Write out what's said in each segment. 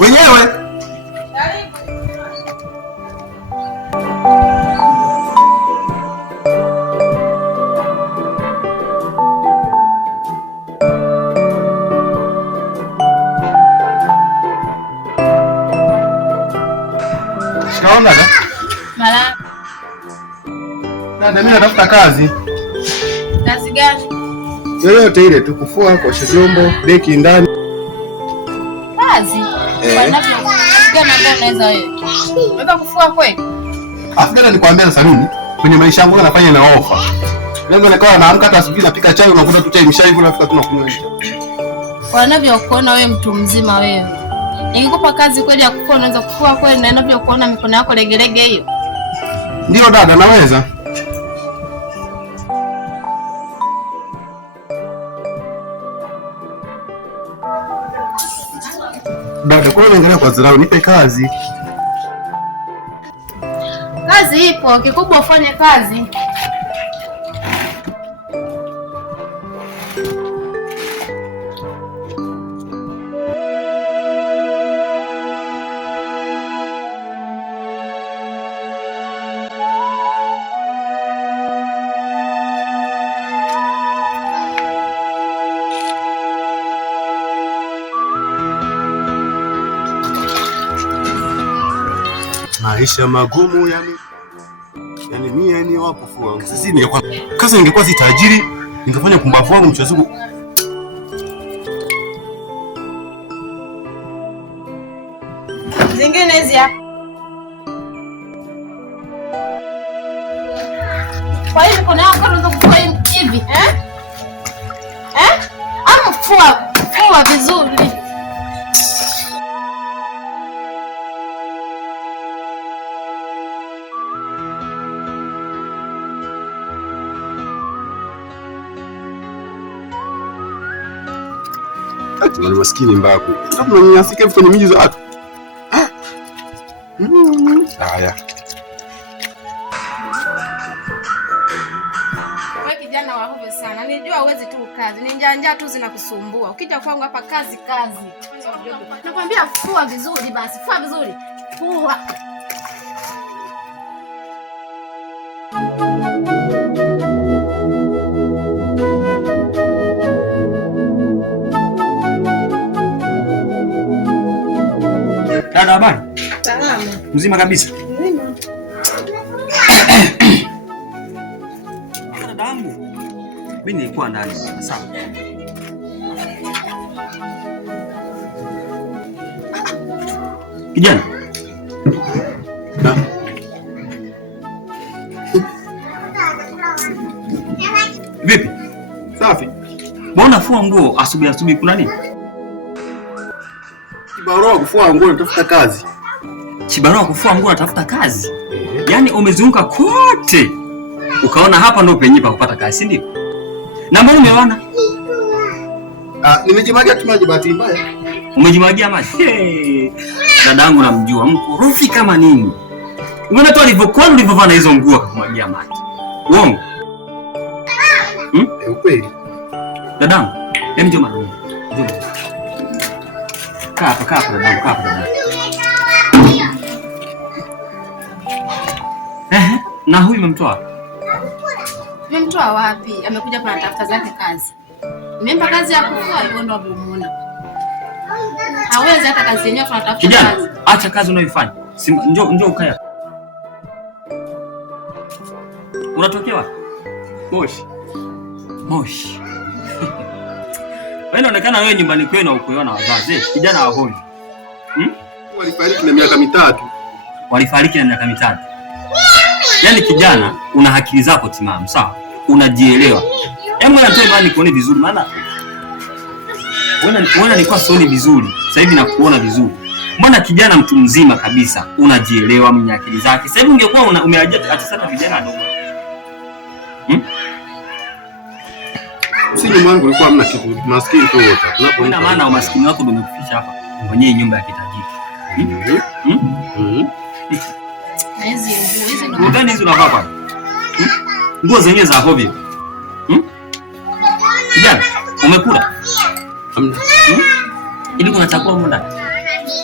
Wenyewe. Shikamoo dada. Mara. Dada, mimi natafuta kazi. Kazi gani? Yoyote ile tu, kufua, kuosha vyombo, deki ndani. Kazi? Unaweza wewe? Unaweza kufua kweli? Afadhali nikwambia sasa mimi kwenye maisha yangu nafanya na ofa. Lengo ni kwa naamka hata asubuhi napika chai unakuta tu chai imeshaiva unafika tu nakunywa hicho. Wanavyokuona wewe mtu mzima wewe. Nikikupa kazi kweli ya kufua unaweza kufua kweli na ninavyokuona mikono yako legelege hiyo. Ndio dada, naweza. Dada, kwa nini unaangalia kwa dharau? Nipe kazi. Kazi ipo, kikubwa ufanye kazi. Maisha magumu yani mie ni wapofu wangu. Sisi ningekuwa kazi, ningekuwa si tajiri, ningefanya kumbavu wangu mchezo. Zingine hizi hapa. Kwa hiyo kuna yako unaweza kufua hivi, Ama fua vizuri. Ni maskini mbako. Hapo unanyanyasika kwenye miji za watu. Haya. Wewe kijana wa hovyo sana. Nilijua uwezi tu kazi. Ni njanja tu zinakusumbua. Ukija kwangu hapa kazi. Nakwambia fua vizuri basi. Fua vizuri. Fua. Dada, habari? Salama. Mzima kabisa. Mzima. Dadangu, mimi nilikuwa ndani sawa. Kijana. Vipi? Safi. Mbona fua nguo asubuhi kuna nini? Kibarua kufua nguo natafuta kazi. Kibarua kufua nguo natafuta kazi? Yaani umezunguka kote. Ukaona hapa ndio penye pa kupata kazi, si ndio? Na mbona umeona? Nimejimwagia tu maji bahati mbaya. Umejimwagia maji? Dadangu namjua, mkorofi kama nini. Umeona tu ulivyovaa na hizo nguo akamwagia maji. Uongo? Ukweli. Dadangu, hebu njoo mara moja. Njoo. Kaa hapa dadangu, kaa hapa dadangu. Na huyu umemtoa? Umemtoa wapi? Amekuja kwa tafuta zake kazi. Nimempa kazi ya kufua, hivyo ndio umemuona. Hawezi hata kazi yenyewe tunatafuta kazi. Kijana, acha kazi unayoifanya. Njoo ukae hapa. Unatokea wapi? Moshi. Wewe unaonekana wewe nyumbani kwenu ukuiona wazazi. Kijana wa honi. Walifariki na miaka mitatu. Walifariki na miaka mitatu. Yaani kijana, una akili zako timamu, sawa? Unajielewa. Hebu natoe bani kuone vizuri maana wewe nilikuwa sioni vizuri. Sasa hivi nakuona vizuri. Mbona kijana mtu mzima kabisa, unajielewa mwenye akili zake. Sasa hivi ungekuwa umeajia atisata vijana wadogo. Si nyumba yangu ilikuwa hamna kitu, maskini tu wote. Tunapoenda maana umaskini wako ndio umekufikisha hapa kwenye nyumba ya kitajiri. Nguo gani hizo unavaa hapa? Nguo zenyewe za hovyo. Kijana, umekula? Hamna. Ili kuna chakula huko ndani?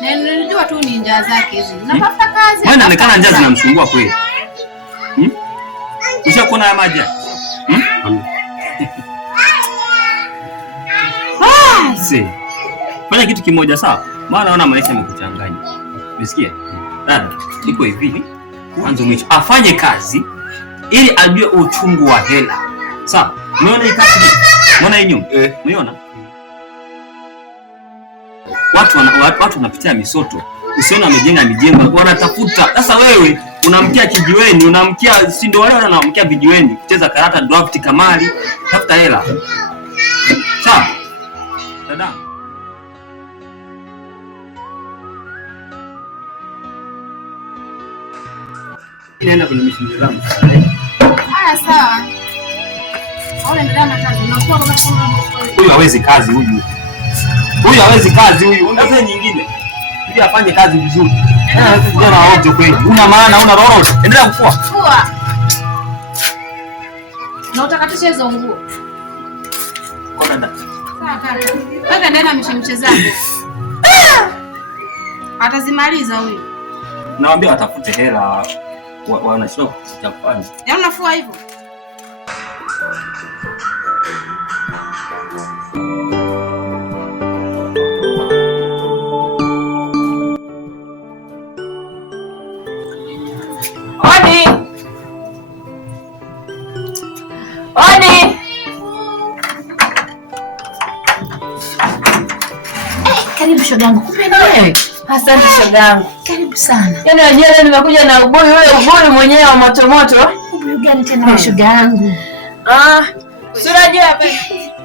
Na nilijua tu ni njaa zake hizi. Unatafuta kazi. Wewe inaonekana njaa zinamsumbua kweli. Ushakuona haya maji? Fanya kitu kimoja sawa? Maana naona maisha yamekuchanganya. Unasikia? Dada, iko hivi. Mwanzo mwisho afanye kazi ili ajue uchungu wa hela. Sawa? Umeona hii kazi? Umeona hii nyumba? Umeona? Watu wanapitia misoto. Usiona amejenga mijengo, wanatafuta. Sasa wewe unamkia kijiweni, unamkia si ndio wale wanamkia vijiweni, kucheza karata, draft, kamari, tafuta hela. Sawa? Dada. Nenda kwenye mishindi zangu. Haya sawa. Au endelea na kazi. Unakuwa kama huyu hawezi kazi huyu. Huyu hawezi kazi huyu. Ongeza nyingine. Ili afanye kazi vizuri. Kijana wote kweli. Una maana, una lolote. Endelea kufua. Fua. Na utakatisha hizo nguo. Kwa dada. Sawa kaka. Wewe endelea na mishemche zako. Atazimaliza huyu. Nawaambia watafute hela. Wanashindwa kufanya. Yaani unafua hivyo? Karibu shogangu. Kumbe wewe. Asante shogangu. Karibu sana. Yaani unajua leo nimekuja na ubuyu ule mwenyewe wa moto moto. Ubuyu gani tena shogangu? Si unajua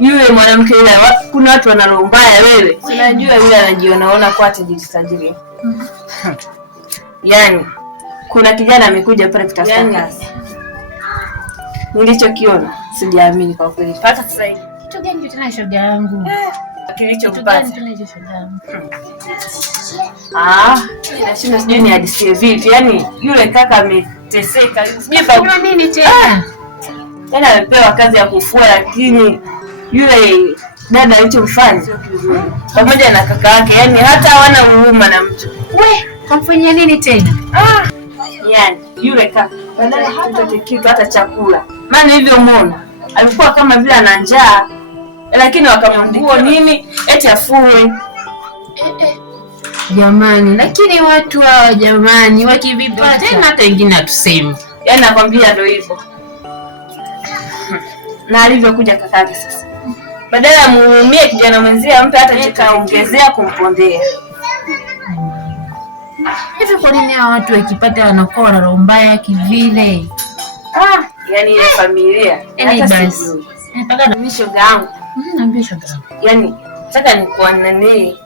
yule mwanamke yule kuna watu wanalo mbaya wewe. Si unajua yule anajionaona kwa tajiri. Yaani kuna kijana amekuja pale kutafuta kazi. Nilichokiona sijaamini kwa kweli. Pata sasa hivi. Kitu gani tena shogangu? Kilichopata. Nashinda sijui ni hadithi vipi. Yaani yule kaka ameteseka. Sijui kwa nini tena? Tena amepewa kazi ya kufua lakini yule dada alichomfanya pamoja na kaka yake, yaani hata hawana huruma na mtu. Kamfanyia nini tena? Yaani yule kaka badala hata kitu hata chakula. Maana hivyo umeona alikuwa kama vile ana njaa. Lakini wakamwambia nini? Eti afue. Jamani, lakini watu hawa jamani, wakivipata tena hata wengine hatusemi. Yaani nakwambia ndio hivyo. Na alivyokuja kakake sasa. Badala ya muumie kijana mwenzie ampe hata nikaongezea kumpondea. Hivi kwa nini hao watu wakipata wanakuwa na roho mbaya kivile? Yaani ile familia. Hata basi. Nataka na shoga yangu. Naambia shoga yangu. Yaani nataka nikuwa nani?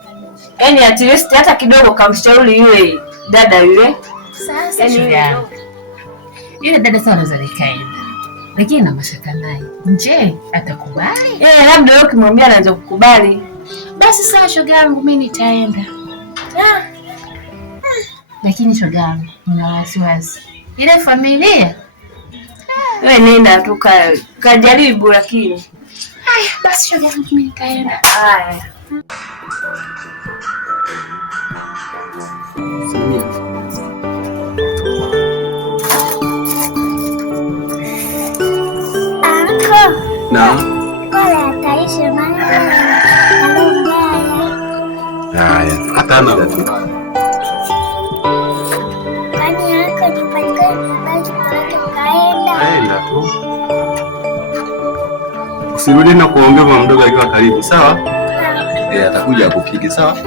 Yaani at least hata kidogo kamshauri yule dada yule. Sasa yule dada sana anaweza kaenda. Lakini na mashaka naye. Je, atakubali? Labda wewe ukimwambia anaweza kukubali. Basi sawa shoga yangu, mimi nitaenda. Lakini shoga yangu, nina wasiwasi. Ile familia. Wewe nenda tu kajaribu lakini. Haya, basi shoga yangu mimi nitaenda. Haya. Haya, hata na kaenda tu. Usirudi na kuongea mama mdogo akiwa karibu, sawa? Atakuja akupige, sawa?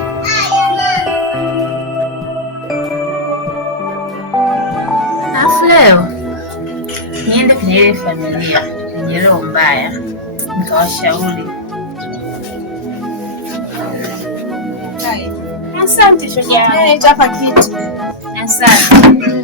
Alafu leo niende kwenye ile familia yenye roho mbaya nikawashauri. Asante shoga yangu. Nitapa kitu. Asante.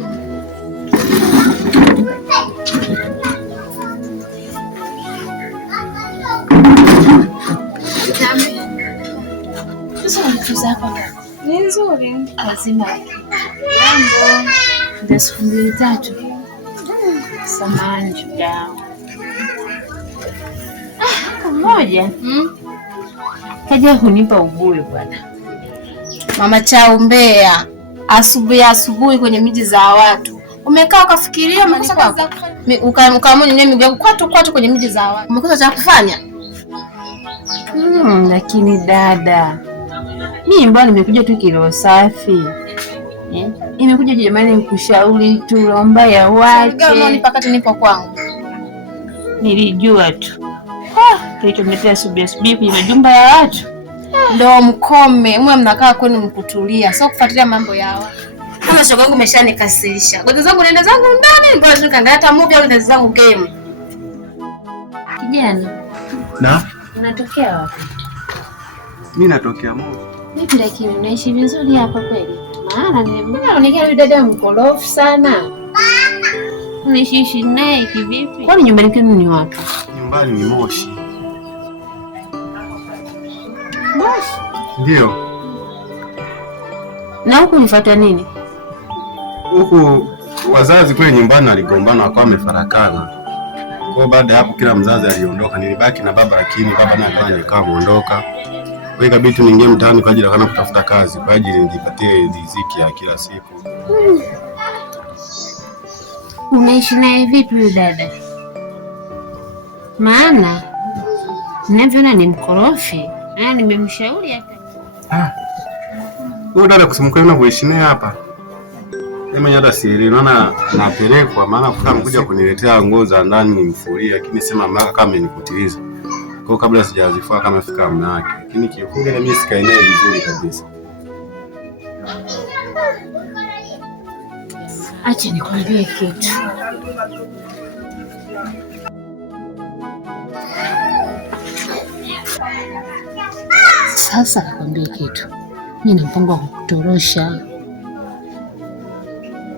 Ni nzuri. Lazima. Ndio siku 2-3. Samahani shoga yangu. Mmoja kaja kunipa ubuyu bwana. Mama Chao Mbea, asubuhi kwenye miji za watu. Umekaa ukafikiria umekosa kazi za kufanya. Ukaamua nyenye miguu yako kwatu kwenye miji za watu. Umekosa cha kufanya? Lakini dada, mimi mbona nimekuja tu kilo safi. Nimekuja jamani nikushauri tu lomba ya wache. Gani nipakati nipo kwangu. Nilijua tu. Kilichometea asubuhi kwenye majumba ya watu. Ndio mkome, mwe mnakaa kwenu mkutulia, sio kufuatilia mambo yao. Kama shoga yangu umeshanikasirisha. Ngoja zangu nenda zangu ndani, mbona tukaangalia hata movie au nenda zangu game. Kijana. Na? Unatokea wapi? Mimi natokea Moshi. Vipi lakini unaishi vizuri hapa kweli? Maana nimeonekana yule dada mkorofi sana. Unaishi naye kivipi? Kwani nyumbani kwenu ni wapi? Nyumbani ni Moshi. Moshi? Ndio. Na huku ulifuata nini? Huku wazazi kule nyumbani waligombana wakawa wamefarakana. Kwa baada ya hapo kila mzazi aliondoka, nilibaki na baba, lakini baba naye alikuwa ameondoka. Kwa hiyo ikabidi tu niingie mtaani kwa ajili ya kutafuta kazi kwa ajili nijipatie riziki ya kila siku. Unaishi naye vipi huyu dada? Maana ninavyoona ni mkorofi. Nimemshauri hata. Huyo dada kusimkana na kuishi naye hapa. Mimi hata sielewi, naona napelekwa maana kukaa mkuja kuniletea nguo za ndani nimfulie, lakini sema mama kama amenikutiliza. Kwa kabla sijazifua kama fika mna yake. Lakini kiukweli na mimi sikae naye vizuri kabisa. Acha nikwambie kitu. Sasa nakwambia kitu. Mimi na mpango wa kukutorosha.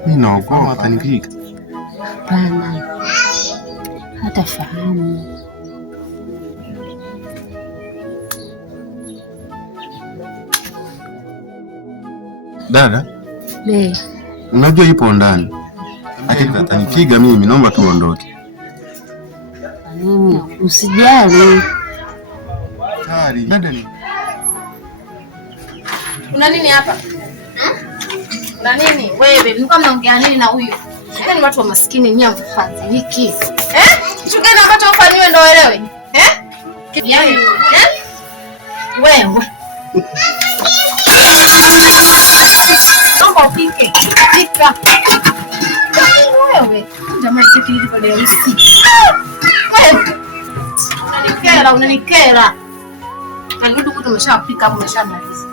Mimi naogopa atanipiga. Hapana. Hata fahamu. Dada? Unajua ipo ndani. Lakini atanipiga mimi, naomba tu uondoke. Usijali. Tari, dada ni. Una nini hapa? Una nini? Wewe, mlikuwa mnaongea nini na huyu? Yaani watu wa maskini nyinyi mfadhiliki. Kitu gani ambacho ufanywe ndio uelewe? Yaani, wewe. Naomba upike. Pika. Wewe, jamaa cheki hivi kwa leo usiku. Wewe. Unanikera. Ndio kutu umeshapika hapo umeshamaliza.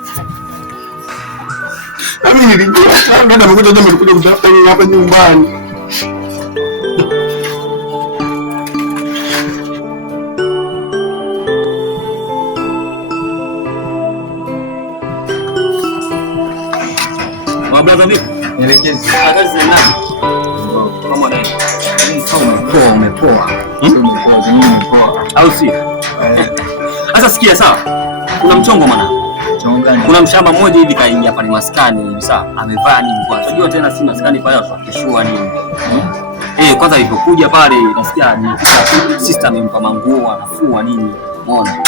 Mimi nilijua dada amekuja ndio nilikuja kutafuta nini hapa nyumbani. Brother vipi? Nielekeze. Kazi za nani? Kama nani? Umepoa. Au si? Sasa sikia sawa. Kuna mchongo maana. Mchongo gani? Kuna mshamba mmoja hivi kaingia pale maskani hivi sawa. Amevaa nini kwanza? Unajua tena si maskani pale watakishua nini. Kwanza alipokuja pale nasikia ni sister amempa manguo anafua nini. Umeona?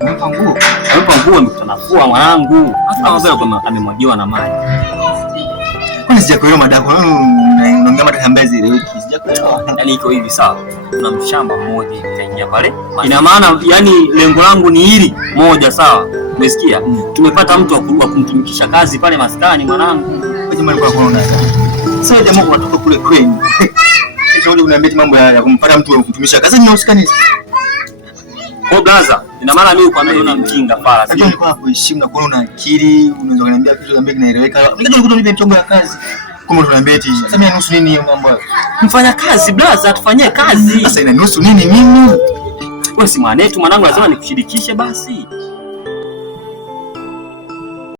Amempa nguo. Amempa nguo mtanafua mwanangu. Hata kama kama amemwagiwa na maji. Kwani sijakuelewa madako. Unaongea mada ambaye zile wiki sijakuelewa. Yaani iko hivi sawa. Kuna mshamba mmoja kaingia pale. Ina maana yani lengo langu ni hili moja sawa. Umesikia? Tumepata mtu wa kumtumikisha kazi pale maskani mwanangu. Kwa jamani kwa kuona. Sasa jamaa kutoka kule kwenu. Kisha ule unaniambia mambo ya kumpata mtu wa kumtumisha kazi ni usikani. Kwa blaza, ina maana mimi kwa mimi mjinga pala. Lakini kwa kuheshimu na kuona akili, unaweza kuniambia kitu ambacho kinaeleweka. Nikaja nikuta nipe mchongo ya kazi. Kama unaniambia eti sasa mimi nusu nini hiyo mambo hayo? Mfanya kazi blaza, tufanyie kazi. Sasa ina nusu nini mimi? Wewe si mwanetu mwanangu, lazima nikushirikishe basi.